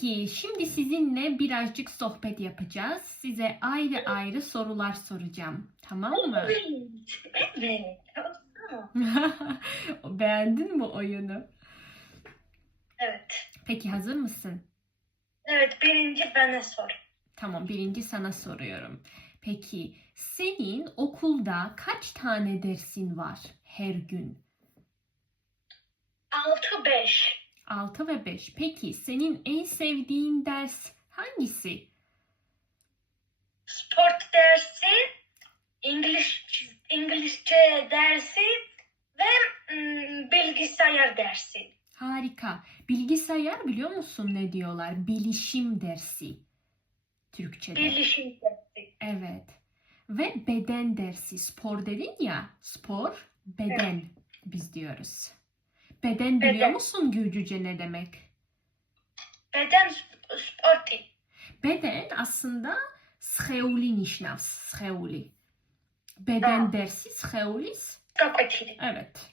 Peki, şimdi sizinle birazcık sohbet yapacağız. Size ayrı ayrı sorular soracağım. Tamam mı? Evet. Tamam. Beğendin mi oyunu? Evet. Peki hazır mısın? Evet, birinci bana sor. Tamam, birinci sana soruyorum. Peki, senin okulda kaç tane dersin var her gün? 6-5. 6 ve 5. Peki, senin en sevdiğin ders hangisi? Sport dersi, İngilizce dersi ve bilgisayar dersi. Harika. Bilgisayar biliyor musun ne diyorlar? Bilişim dersi. Türkçe'de. Bilişim dersi. Evet. Ve beden dersi. Spor dedin ya. Spor, beden biz diyoruz. Beden biliyor Beden. musun Gürcüce ne demek? Beden sporti. Beden aslında scheuli nişnavs. Scheuli. Beden dersi scheulis. Kapatili. Evet.